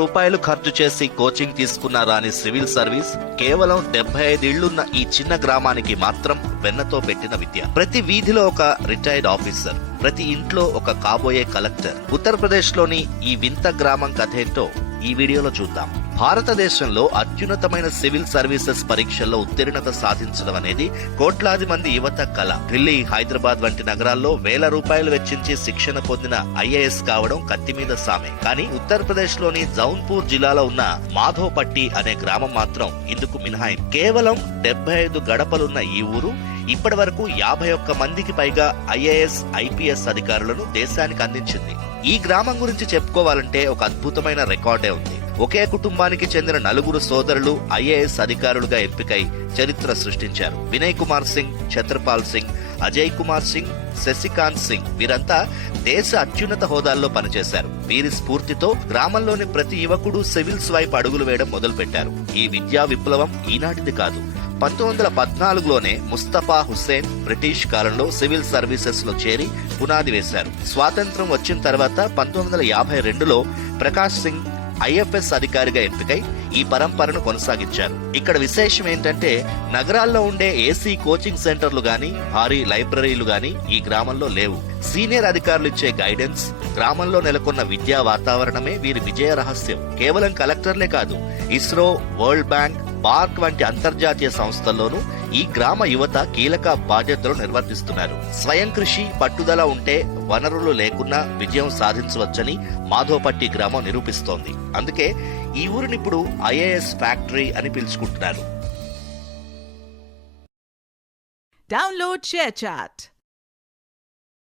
రూపాయలు ఖర్చు చేసి కోచింగ్ తీసుకున్న రాని సివిల్ సర్వీస్ కేవలం 75 ఇళ్లున్న ఈ చిన్న గ్రామానికి మాత్రం వెన్నతో పెట్టిన విద్య. ప్రతి వీధిలో ఒక రిటైర్డ్ ఆఫీసర్, ప్రతి ఇంట్లో ఒక కాబోయే కలెక్టర్. ఉత్తరప్రదేశ్ లోని ఈ వింత గ్రామం కథేంటో ఈ వీడియోలో చూద్దాం. భారతదేశంలో అత్యున్నతమైన సివిల్ సర్వీసెస్ పరీక్షల్లో ఉత్తీర్ణత సాధించడం అనేది కోట్లాది మంది యువత కల. ఢిల్లీ, హైదరాబాద్ వంటి నగరాల్లో వేల రూపాయలు వెచ్చించి శిక్షణ పొందిన ఐఏఎస్ కావడం కత్తి మీద సామే. కానీ ఉత్తరప్రదేశ్ లోని జౌన్పూర్ జిల్లాలో ఉన్న మాధోపట్టి అనే గ్రామం మాత్రం ఇందుకు మినహాయింపు. కేవలం 75 గడపలున్న ఈ ఊరు ఇప్పటి వరకు 51 మందికి పైగా ఐఏఎస్, ఐపీఎస్ అధికారులను దేశానికి అందించింది. ఈ గ్రామం గురించి చెప్పుకోవాలంటే ఒక అద్భుతమైన రికార్డే ఉంది. ఒకే కుటుంబానికి చెందిన 4 సోదరులు ఐఏఎస్ అధికారులుగా ఎంపికై చరిత్ర సృష్టించారు. వినయ్ కుమార్ సింగ్, ఛత్రపాల్ సింగ్, అజయ్ కుమార్ సింగ్, శశికాంత్ సింగ్ వీరంతా దేశ అత్యున్నత హోదాల్లో పనిచేశారు. వీరి స్ఫూర్తితో గ్రామంలోని ప్రతి యువకుడు సివిల్స్ వైపు అడుగులు వేయడం మొదలుపెట్టారు. ఈ విద్యా విప్లవం ఈనాటిది కాదు. 1914లోనే ముస్తఫా హుస్సేన్ బ్రిటిష్ కాలంలో సివిల్ సర్వీసెస్ లో చేరి పునాది వేశారు. స్వాతంత్రం వచ్చిన తర్వాత 1952లో ప్రకాష్ సింగ్ ఐఎఫ్ఎస్ అధికారిగా ఎంపికై ఈ పరంపరను కొనసాగించారు. ఇక్కడ విశేషం ఏంటంటే నగరాల్లో ఉండే ఏసీ కోచింగ్ సెంటర్లు గాని, భారీ లైబ్రరీలు గాని ఈ గ్రామంలో లేవు. సీనియర్ అధికారులు ఇచ్చే గైడెన్స్, గ్రామంలో నెలకొన్న విద్యా వాతావరణమే వీరి విజయ రహస్యం. కేవలం కలెక్టర్లే కాదు, ఇస్రో, వరల్డ్ బ్యాంక్, పార్క్ వంటి అంతర్జాతీయ సంస్థల్లోనూ ఈ గ్రామ యువత కీలక బాధ్యతలు నిర్వర్తిస్తున్నారు. స్వయం కృషి, పట్టుదల ఉంటే వనరులు లేకున్నా విజయం సాధించవచ్చని మాధోపట్టి గ్రామం నిరూపిస్తోంది. అందుకే ఈ ఊరిని ఇప్పుడు ఐఏఎస్ ఫ్యాక్టరీ అని పిలుచుకుంటున్నారు. Download ShareChat.